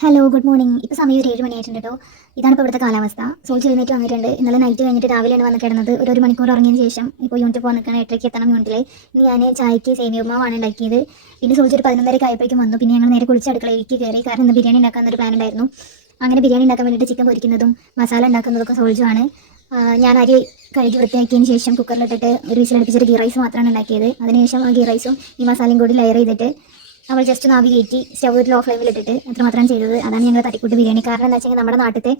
Hello good morning. ഇപ്പോൾ സമയം ഒരു 7 മണിയായിട്ടുണ്ട് കേട്ടോ. ഇതാണ് ഇപ്പോൾ ഇവിടുത്തെ കാലാവസ്ഥ. സോൾജ് എഴുന്നേറ്റ് വന്നിട്ടുണ്ട്. ഇന്നലെ നൈറ്റ് കഴിഞ്ഞിട്ട് രാവിലെയാണ് വന്ന് കിടന്നത്. ഒരു മണിക്കൂർ ഉറങ്ങിയതിന് ശേഷം ഇപ്പോൾ യൂണിറ്റ് പോകാൻ നിൽക്കണം. 8:30 എത്തണം യൂണിറ്റിൽ. ഇനി ഞാൻ ചായക്ക് സേമിയ ഉപ്മാവാണ് ഉണ്ടാക്കിയത്. പിന്നെ സോൾജ് ഒരു 11:30 ആയപ്പോഴേക്കും വന്നു. പിന്നെ ഞങ്ങൾ നേരെ കുളിച്ച് അടുക്കളയിലേക്ക് കയറി. കാരണം ഇന്ന് ബിരിയാണി ഉണ്ടാക്കാനൊരു പ്ലാൻ ഉണ്ടായിരുന്നു. അങ്ങനെ ബിരിയാണി ഉണ്ടാക്കാൻ വേണ്ടിയിട്ട് ചിക്കൻ പൊരിക്കുന്നതും മസാല ഉണ്ടാക്കുന്നതൊക്കെ സോൾജു ആണ്. ഞാൻ അരി കഴുകി വൃത്തിയാക്കിയതിന് ശേഷം കുക്കറിലിട്ടിട്ട് ഒരു വിസിലടുപ്പിച്ചൊരു ഗീ റൈസ് മാത്രമാണ് ഉണ്ടാക്കിയത്. അതിനുശേഷം ആ ഗീ റൈസും ഈ മസാലയും കൂടി ലെയർ ചെയ്തിട്ട് അവൾ ജസ്റ്റ് ഒന്ന് ആവി കയറ്റി സ്റ്റവ് ലോ ഫ്ലെയിമിൽ ഇട്ടിട്ട് അത്രമാത്രം ചെയ്തത്. അതാണ് ഞങ്ങൾ തട്ടിക്കൂട്ട് ബിരിയാണി. കാരണം എന്താ വെച്ചാൽ നമ്മുടെ നാട്ടിലത്തെ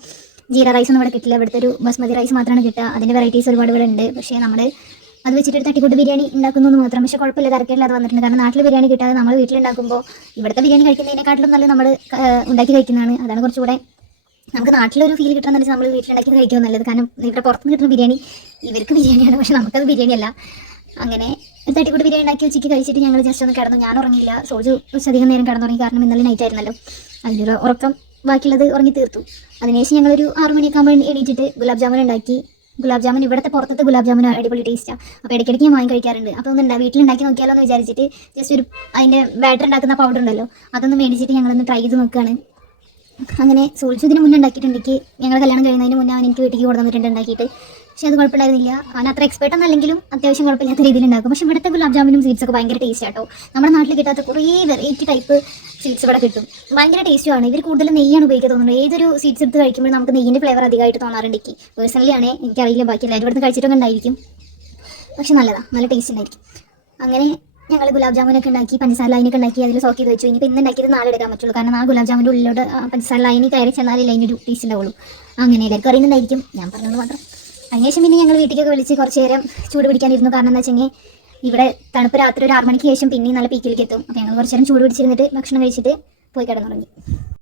ജീര റൈസ് ഒന്നും ഇവിടെ കിട്ടില്ല. ഇവിടുത്തെ ഒരു ബസ്മതി റൈസ് മാത്രമാണ് കിട്ടുക. അതിൻ്റെ വെറൈറ്റീസ് ഒരുപാട് ഇവിടെ ഉണ്ട്. പക്ഷേ നമ്മൾ അത് വെച്ചിട്ട് തട്ടിക്കൂട്ട് ബിരിയാണി ഉണ്ടാക്കുന്നു എന്ന് മാത്രം. പക്ഷേ കുഴപ്പമില്ല, തരക്കേടില്ല, അത് വന്നിട്ടുണ്ട്. കാരണം നാട്ടിൽ ബിരിയാണി കിട്ടാതെ നമ്മൾ വീട്ടിലുണ്ടാക്കുമ്പോൾ ഇവിടുത്തെ ബിരിയാണി കഴിക്കുന്നതിനെക്കാട്ടിലും നല്ല നമ്മൾ ഉണ്ടാക്കി കഴിക്കുന്നതാണ്. അതാണ് കുറച്ചുകൂടെ നമുക്ക് നാട്ടിലൊരു ഫീൽ കിട്ടണമെന്ന് നമ്മൾ വീട്ടിലുണ്ടാക്കി കഴിക്കുക നല്ലത്. കാരണം ഇവിടെ പുറത്തുനിന്ന് കിട്ടുന്ന ബിരിയാണി ഇവർക്ക് ബിരിയാണിയാണ്, പക്ഷേ നമുക്കത് ബിരിയാണി അല്ല. അങ്ങനെ തട്ടിക്കൂട്ട് ബിരിയാണി ഉണ്ടാക്കി ഉച്ചയ്ക്ക് കഴിച്ചിട്ട് ഞങ്ങൾ ജസ്റ്റ് ഒന്ന് കിടന്നു. ഞാൻ ഉറങ്ങിയില്ല, സോജു കുറച്ചധികം നേരം കിടന്നുറങ്ങി. കാരണം ഇന്നലെ നൈറ്റ് ആയിരുന്നല്ലോ. അതിൻ്റെ ഉറക്കം ബാക്കിയുള്ളത് ഉറങ്ങി തീർത്തു. അതിനുശേഷം ഞങ്ങളൊരു 6 മണിയൊക്കെ ആകുമ്പോൾ എണീറ്റിട്ട് ഗുലാബ് ജാമുൻ ഉണ്ടാക്കി. ഗുലാബ് ജാമുൻ ഇവിടുത്തെ പുറത്തത്തെ ഗുലാബ് ജാമുൻ അടിപൊളി ടേസ്റ്റാണ്. അപ്പോൾ ഇടയ്ക്കിടയ്ക്ക് ഞാൻ വാങ്ങി കഴിക്കാറുണ്ട്. അപ്പോൾ ഒന്ന് വീട്ടിലുണ്ടാക്കി നോക്കിയാലോ എന്ന് വിചാരിച്ചിട്ട് ജസ്റ്റ് ഒരു അതിൻ്റെ ബാറ്റർ ഉണ്ടാക്കുന്ന പൗഡർ ഉണ്ടല്ലോ, അതൊന്ന് മേടിച്ചിട്ട് ഞങ്ങളൊന്ന് ട്രൈ ചെയ്ത് നോക്കുകയാണ്. അങ്ങനെ സോൾജു ഇതിന് മുന്നേ ഉണ്ടാക്കിയിട്ടുണ്ടെങ്കിൽ ഞങ്ങൾ കല്യാണം കഴിയുന്നതിന് മുന്നേ അവൻ എനിക്ക് വീട്ടിലേക്ക് കൊണ്ടുവന്നിട്ടുണ്ട് ഉണ്ടാക്കിയിട്ട്. പക്ഷേ അത് കുഴപ്പമുണ്ടായിരുന്നില്ല. അവൻ അത്ര എക്സ്പേർട്ട് എന്നല്ലെങ്കിലും അത്യാവശ്യം കുഴപ്പമില്ലാത്ത രീതിയിൽ ഉണ്ടാക്കും. പക്ഷേ ഇവിടുത്തെ ഗുലാബ് ജാമുനും സ്വീറ്റ്സ് ഒക്കെ ഭയങ്കര ടേസ്റ്റ് ആട്ടോ. നമ്മുടെ നാട്ടിൽ കിട്ടാത്ത കുറേ വെറൈറ്റി ടൈപ്പ് സ്വീറ്റ്സ് ഇവിടെ കിട്ടും. ഭയങ്കര ടേസ്റ്റുമാണ്. ഇവർ കൂടുതൽ നെയ്യാണ് ഉപയോഗിക്കുക തോന്നുന്നത്. ഏതൊരു സ്വീറ്റ്സ് എടുത്ത് കഴിക്കുമ്പോൾ നമുക്ക് നെയ്യിൻ്റെ ഫ്ലേവർ അധികമായിട്ട് തോന്നാറുണ്ട്. എനിക്ക് പേഴ്സണലി ആണ്, എനിക്കറിയില്ല ബാക്കി എല്ലാവരും ഇവിടുന്ന് കഴിച്ചിട്ടൊക്കെ ഉണ്ടായിരിക്കും. പക്ഷെ നല്ലതാണ്, നല്ല ടേസ്റ്റ് ഉണ്ടായിരിക്കും. അങ്ങനെ ഞങ്ങൾ ഗുലാബ് ജാമുനൊക്കെ ഉണ്ടാക്കി, പഞ്ചസാര ലൈനൊക്കെ ഉണ്ടാക്കി അതിൽ സോക്ക് ചെയ്ത് വെച്ചു. ഇനിയിപ്പോൾ ഇന്ന് ഉണ്ടാക്കിയത് നാളെ എടുക്കാൻ പറ്റുള്ളൂ. കാരണം ആ ഗുലാബ് ജാമുൻ്റെ ഉള്ളിലോട്ട് പഞ്ചസാര ലൈനി കയറി ചെന്നാലേ ലൈനൊരു ടേസ്റ്റ് ഉണ്ടാവുള്ളൂ. അങ്ങനെ എല്ലാവർക്കും അറിയുന്നുണ്ടായിരിക്കും, ഞാൻ പറഞ്ഞത് മാത്രം. അതിനുശേഷം പിന്നെ ഞങ്ങൾ വീട്ടിലേക്ക് വിളിച്ച് കുറച്ച് നേരം ചൂട് പിടിക്കാനിരുന്നു. കാരണം എന്താ വെച്ചെങ്കിൽ ഇവിടെ തണുപ്പ് രാത്രി ഒരു 6 മണിക്ക് ശേഷം പിന്നെയും നല്ല പീക്കിലേക്ക് എത്തും. അപ്പോൾ ഞങ്ങൾ കുറച്ച് നേരം ചൂട് പിടിച്ചിരുന്നിട്ട് ഭക്ഷണം കഴിച്ചിട്ട് പോയി കിടന്നുറങ്ങി.